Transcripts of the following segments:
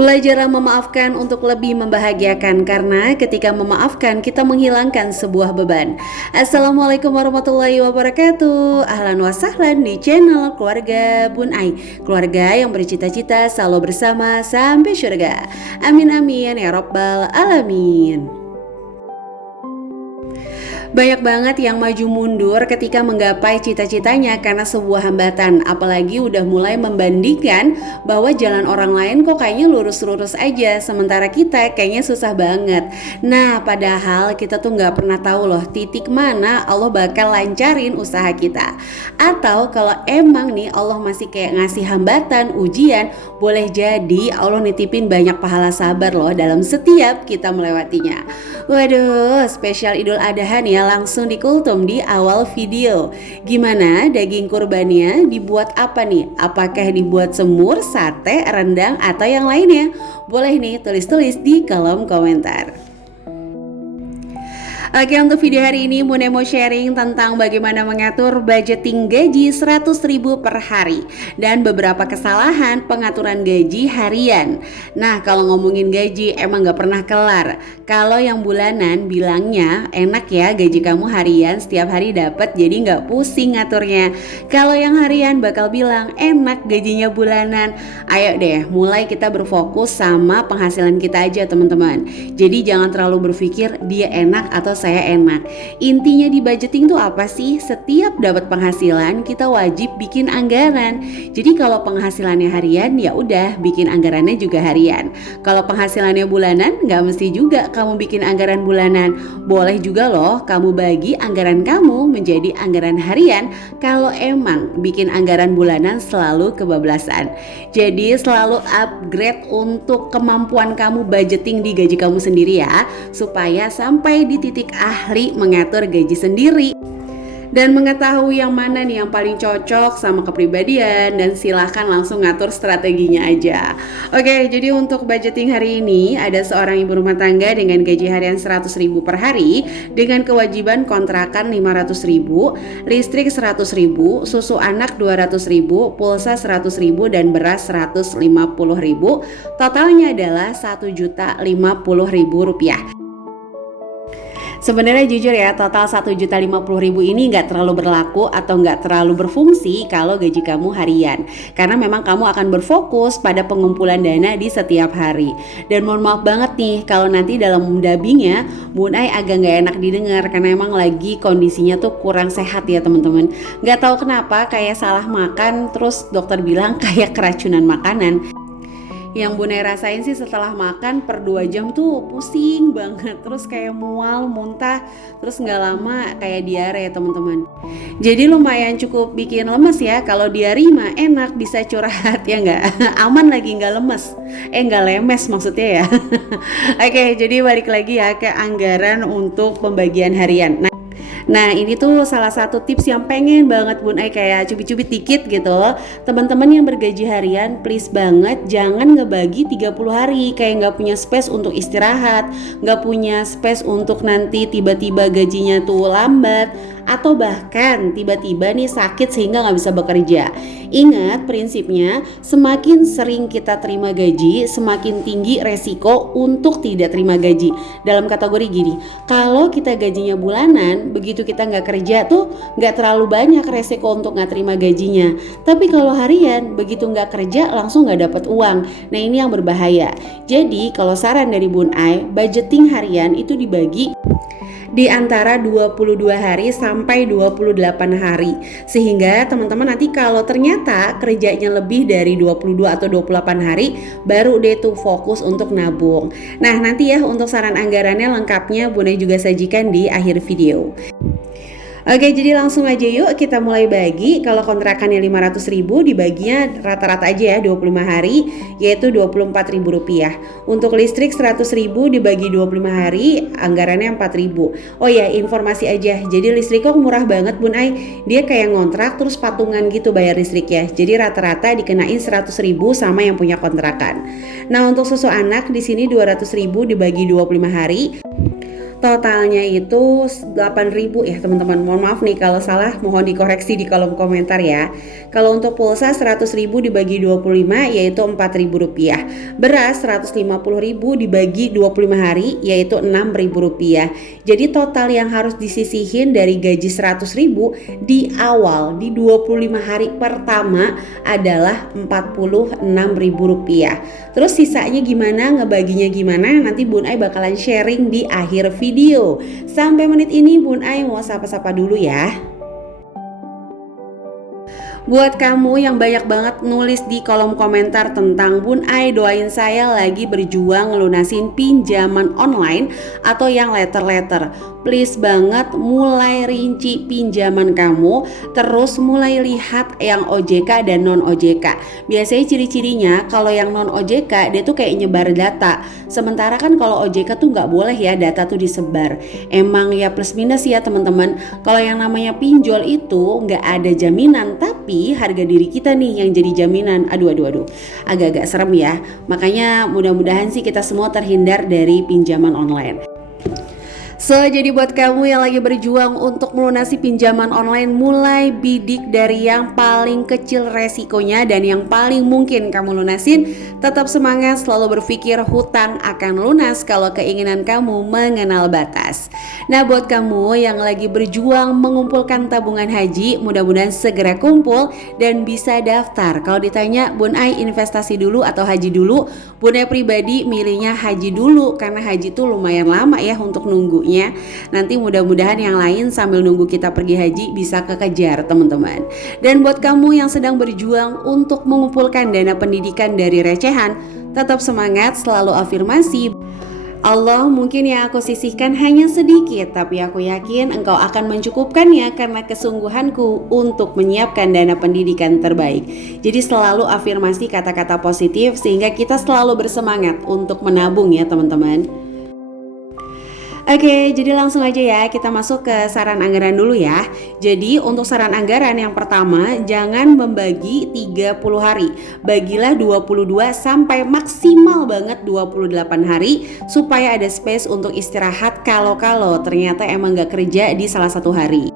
Belajarlah memaafkan untuk lebih membahagiakan, karena ketika memaafkan kita menghilangkan sebuah beban. Assalamualaikum warahmatullahi wabarakatuh. Ahlan wa sahlan di channel Keluarga Bun Ai, keluarga yang bercita-cita selalu bersama sampai surga. Amin amin ya rabbal alamin. Banyak banget yang maju mundur ketika menggapai cita-citanya karena sebuah hambatan. Apalagi udah mulai membandingkan bahwa jalan orang lain kok kayaknya lurus-lurus aja, sementara kita kayaknya susah banget. Nah, padahal kita tuh gak pernah tahu loh titik mana Allah bakal lancarin usaha kita. Atau kalau emang nih Allah masih kayak ngasih hambatan, ujian, boleh jadi Allah nitipin banyak pahala sabar loh dalam setiap kita melewatinya. Waduh, spesial Idul Adha nih ya, langsung dikultum di awal video. Gimana daging kurbannya dibuat apa nih? Apakah dibuat semur, sate, rendang, atau yang lainnya? Boleh nih tulis-tulis di kolom komentar. Oke, untuk video hari ini Bune mau sharing tentang bagaimana mengatur budgeting gaji 100.000 per hari dan beberapa kesalahan pengaturan gaji harian. Nah, kalau ngomongin gaji emang gak pernah kelar. Kalau yang bulanan bilangnya enak ya gaji kamu harian, setiap hari dapat jadi gak pusing ngaturnya. Kalau yang harian bakal bilang enak gajinya bulanan. Ayo deh, mulai kita berfokus sama penghasilan kita aja teman-teman. Jadi jangan terlalu berpikir dia enak atau saya enak. Intinya di budgeting tuh apa sih? Setiap dapat penghasilan kita wajib bikin anggaran. Jadi kalau penghasilannya harian ya udah bikin anggarannya juga harian. Kalau penghasilannya bulanan nggak mesti juga kamu bikin anggaran bulanan. Boleh juga loh kamu bagi anggaran kamu menjadi anggaran harian kalau emang bikin anggaran bulanan selalu kebablasan. Jadi selalu upgrade untuk kemampuan kamu budgeting di gaji kamu sendiri ya, supaya sampai di titik ahli mengatur gaji sendiri dan mengetahui yang mana nih yang paling cocok sama kepribadian, dan silahkan langsung ngatur strateginya aja. Oke, jadi untuk budgeting hari ini ada seorang ibu rumah tangga dengan gaji harian 100.000 per hari dengan kewajiban kontrakan 500.000, listrik 100.000, susu anak 200.000, pulsa 100.000 dan beras 150.000. Totalnya adalah 1.050.000 rupiah. Sebenarnya jujur ya, total 1.050.000 ini nggak terlalu berlaku atau nggak terlalu berfungsi kalau gaji kamu harian, karena memang kamu akan berfokus pada pengumpulan dana di setiap hari. Dan mohon maaf banget nih kalau nanti dalam dubbingnya Bun Ai agak nggak enak didengar, karena emang lagi kondisinya tuh kurang sehat ya teman-teman. Nggak tahu kenapa kayak salah makan, terus dokter bilang kayak keracunan makanan. Yang Bune rasain sih setelah makan per 2 jam tuh pusing banget, terus kayak mual, muntah, terus gak lama kayak diare ya teman-teman. Jadi lumayan cukup bikin lemes ya. Kalau diare mah enak, bisa curhat ya gak? Aman lagi, gak lemes, gak lemes maksudnya ya. Oke, jadi balik lagi ya ke anggaran untuk pembagian harian. Nah ini tuh salah satu tips yang pengen banget Bun Ai kayak cubit-cubit dikit gitu. Teman-teman yang bergaji harian, please banget jangan ngebagi 30 hari kayak gak punya space untuk istirahat, gak punya space untuk nanti tiba-tiba gajinya tuh lambat, atau bahkan tiba-tiba nih sakit sehingga gak bisa bekerja. Ingat prinsipnya, semakin sering kita terima gaji, semakin tinggi resiko untuk tidak terima gaji. Dalam kategori gini, kalau kita gajinya bulanan, begitu kita gak kerja tuh gak terlalu banyak resiko untuk gak terima gajinya. Tapi kalau harian, begitu gak kerja langsung gak dapat uang. Nah ini yang berbahaya. Jadi kalau saran dari Bun Ai, budgeting harian itu dibagi di antara 22 hari sampai 28 hari. Sehingga teman-teman nanti kalau ternyata kerjanya lebih dari 22 atau 28 hari, baru deh tuh fokus untuk nabung. Nah nanti ya untuk saran anggarannya lengkapnya Bune juga sajikan di akhir video. Oke, jadi langsung aja yuk kita mulai bagi. Kalau kontrakannya 500.000 dibaginya rata-rata aja ya 25 hari, yaitu 24.000 rupiah. Untuk listrik 100.000 dibagi 25 hari, anggarannya 4.000. Oh ya, informasi aja, jadi listrik kok murah banget Bun Ai. Dia kayak ngontrak terus patungan gitu bayar listrik ya. Jadi rata-rata dikenain 100.000 sama yang punya kontrakan. Nah untuk susu anak di sini 200.000 dibagi 25 hari. Totalnya itu 8.000 ya teman-teman. Mohon maaf nih kalau salah, mohon dikoreksi di kolom komentar ya. Kalau untuk pulsa 100.000 dibagi 25 yaitu Rp4.000. Beras 150.000 dibagi 25 hari yaitu Rp6.000. Jadi total yang harus disisihin dari gaji 100.000 di awal di 25 hari pertama adalah Rp46.000. Terus sisanya gimana, ngebaginya gimana, nanti Bun Ai bakalan sharing di akhir video. Sampai menit ini Bun Ai mau sapa-sapa dulu ya. Buat kamu yang banyak banget nulis di kolom komentar tentang Bun Ai doain saya lagi berjuang ngelunasin pinjaman online atau yang letter-letter, please banget mulai rinci pinjaman kamu, terus mulai lihat yang OJK dan non OJK. Biasanya ciri-cirinya kalau yang non OJK dia tuh kayak nyebar data, sementara kan kalau OJK tuh nggak boleh ya data tuh disebar. Emang ya plus minus ya teman-teman. Kalau yang namanya pinjol itu nggak ada jaminan, tapi harga diri kita nih yang jadi jaminan. Aduh, agak-agak serem ya. Makanya mudah-mudahan sih kita semua terhindar dari pinjaman online. So, jadi buat kamu yang lagi berjuang untuk melunasi pinjaman online, mulai bidik dari yang paling kecil resikonya dan yang paling mungkin kamu lunasin. Tetap semangat, selalu berpikir hutang akan lunas kalau keinginan kamu mengenal batas. Nah, buat kamu yang lagi berjuang mengumpulkan tabungan haji, mudah-mudahan segera kumpul dan bisa daftar. Kalau ditanya, Bun Ai investasi dulu atau haji dulu? Bun Ai pribadi milihnya haji dulu, karena haji tuh lumayan lama ya untuk nunggu. Nanti mudah-mudahan yang lain sambil nunggu kita pergi haji bisa kekejar teman-teman. Dan buat kamu yang sedang berjuang untuk mengumpulkan dana pendidikan dari recehan, tetap semangat, selalu afirmasi. Allah mungkin yang aku sisihkan hanya sedikit, tapi aku yakin engkau akan mencukupkannya karena kesungguhanku untuk menyiapkan dana pendidikan terbaik. Jadi selalu afirmasi kata-kata positif sehingga kita selalu bersemangat untuk menabung ya teman-teman. Oke, jadi langsung aja ya kita masuk ke saran anggaran dulu ya. Jadi untuk saran anggaran yang pertama, jangan membagi 30 hari. Bagilah 22 sampai maksimal banget 28 hari supaya ada space untuk istirahat kalau ternyata emang gak kerja di salah satu hari.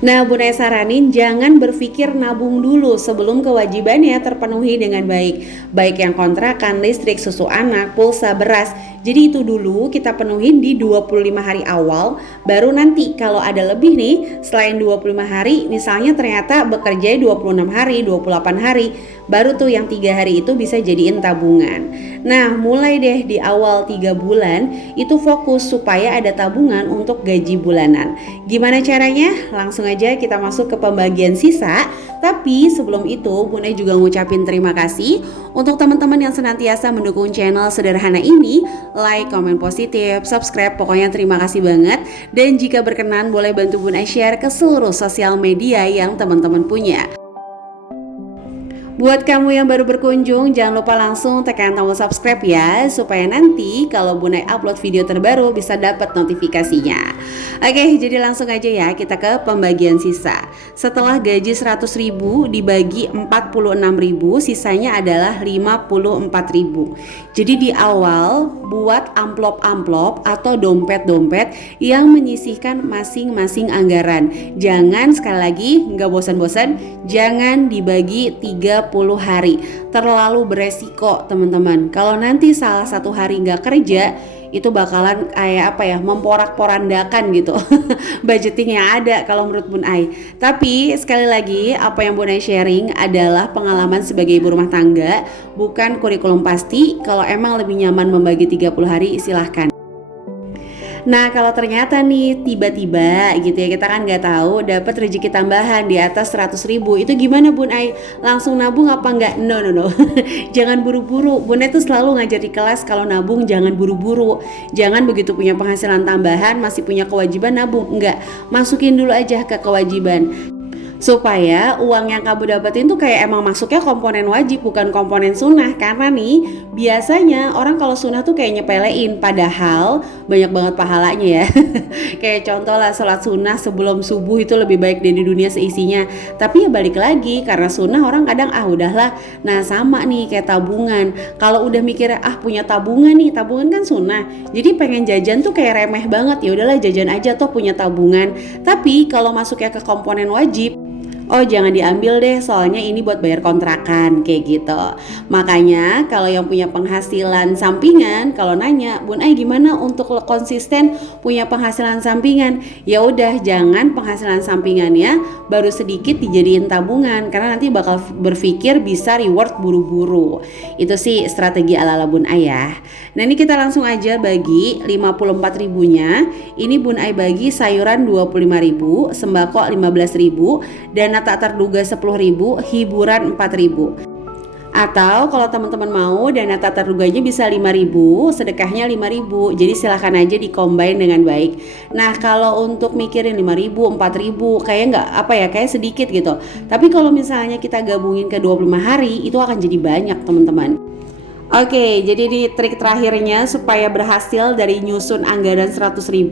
Nah, Bun Ai saranin jangan berpikir nabung dulu sebelum kewajibannya terpenuhi dengan baik. Baik yang kontrakan, listrik, susu anak, pulsa, beras. Jadi itu dulu kita penuhin di 25 hari awal. Baru nanti kalau ada lebih nih, selain 25 hari, misalnya ternyata bekerja 26 hari, 28 hari, baru tuh yang 3 hari itu bisa jadiin tabungan. Nah, mulai deh di awal 3 bulan itu fokus supaya ada tabungan untuk gaji bulanan. Gimana caranya? Langsung aja kita masuk ke pembagian sisa. Tapi sebelum itu Bun Ai juga ngucapin terima kasih untuk teman-teman yang senantiasa mendukung channel sederhana ini. Like, komen positif, subscribe, pokoknya terima kasih banget. Dan jika berkenan boleh bantu Bun Ai share ke seluruh sosial media yang teman-teman punya. Buat kamu yang baru berkunjung, jangan lupa langsung tekan tombol subscribe ya, supaya nanti kalau Bun Ai upload video terbaru bisa dapat notifikasinya. Oke, jadi langsung aja ya kita ke pembagian sisa. Setelah gaji 100.000 dibagi 46.000, sisanya adalah 54.000. Jadi di awal buat amplop-amplop atau dompet-dompet yang menyisihkan masing-masing anggaran. Jangan, sekali lagi nggak bosan-bosan, jangan dibagi 30 hari, terlalu beresiko teman-teman. Kalau nanti salah satu hari nggak kerja, itu bakalan kayak apa ya, memporak-porandakan gitu budgeting yang ada kalau menurut Bun Ai. Tapi sekali lagi apa yang Bun Ai sharing adalah pengalaman sebagai ibu rumah tangga, bukan kurikulum pasti. Kalau emang lebih nyaman membagi 30 hari silahkan. Nah, kalau ternyata nih tiba-tiba gitu ya, kita kan nggak tahu dapat rezeki tambahan di atas 100.000, itu gimana Bun Ai? Langsung nabung apa enggak? No. Jangan buru-buru. Bun Ai tuh selalu ngajar di kelas kalau nabung jangan buru-buru. Jangan begitu punya penghasilan tambahan masih punya kewajiban nabung. Enggak, masukin dulu aja ke kewajiban. supaya uang yang kamu dapetin tuh kayak emang masuknya komponen wajib bukan komponen sunnah. Karena nih biasanya orang kalau sunnah tuh kayak nyepelein, padahal banyak banget pahalanya ya. Kayak contoh lah, sholat sunnah sebelum subuh itu lebih baik dari dunia seisinya. Tapi ya balik lagi, karena sunnah orang kadang udahlah. Nah sama nih kayak tabungan, kalau udah mikir punya tabungan nih, tabungan kan sunnah, jadi pengen jajan tuh kayak remeh banget, ya udahlah jajan aja toh punya tabungan. Tapi kalau masuknya ke komponen wajib, oh jangan diambil deh, soalnya ini buat bayar kontrakan kayak gitu. Makanya kalau yang punya penghasilan sampingan, kalau nanya, Bun Ai gimana untuk konsisten punya penghasilan sampingan? Ya udah, jangan penghasilan sampingannya baru sedikit dijadiin tabungan, karena nanti bakal berpikir bisa reward buru-buru. Itu sih strategi ala-ala Bun Ai ya. Nah ini kita langsung aja bagi 54 ribunya. Ini Bun Ai bagi sayuran 25 ribu, sembako 15 ribu, dana tak terduga 10.000, hiburan 4.000. Atau kalau teman-teman mau dana tak terduganya bisa 5.000, sedekahnya 5.000. Jadi silahkan aja di-combine dengan baik. Nah kalau untuk mikirin 5.000, 4.000 kayak kayak sedikit gitu. Tapi kalau misalnya kita gabungin ke 25 hari itu akan jadi banyak teman-teman. Oke, jadi di trik terakhirnya supaya berhasil dari nyusun anggaran 100.000,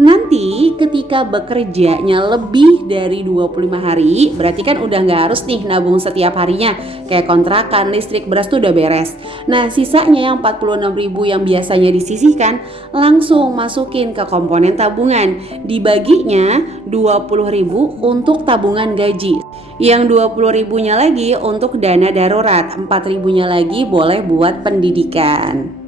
nanti ketika bekerjanya lebih dari 25 hari, berarti kan udah nggak harus nih nabung setiap harinya, kayak kontrakan, listrik, beras tuh udah beres. Nah sisanya yang 46.000 yang biasanya disisihkan, langsung masukin ke komponen tabungan. Dibaginya 20.000 untuk tabungan gaji, yang 20.000-nya lagi untuk dana darurat, 4.000-nya lagi boleh buat pendidikan.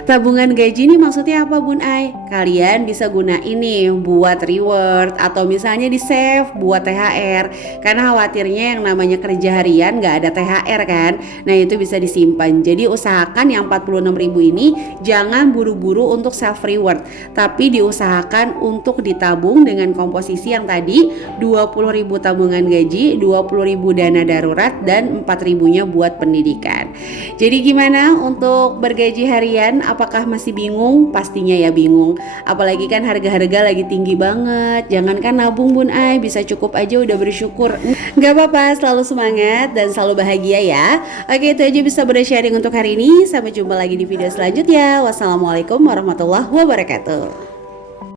Tabungan gaji ini maksudnya apa Bun Ai? Kalian bisa gunain nih buat reward atau misalnya di save buat THR. Karena khawatirnya yang namanya kerja harian gak ada THR kan. Nah itu bisa disimpan. Jadi usahakan yang 46.000 ini jangan buru-buru untuk self reward, tapi diusahakan untuk ditabung dengan komposisi yang tadi 20.000 tabungan gaji, 20.000 dana darurat, dan 4.000-nya buat pendidikan. Jadi gimana untuk bergaji harian? Apakah masih bingung? Pastinya ya bingung. Apalagi kan harga-harga lagi tinggi banget. Jangankan nabung Bun Ai, bisa cukup aja udah bersyukur. Gak apa-apa, selalu semangat dan selalu bahagia ya. Oke, itu aja bisa sharing untuk hari ini. Sampai jumpa lagi di video selanjutnya. Wassalamualaikum warahmatullahi wabarakatuh.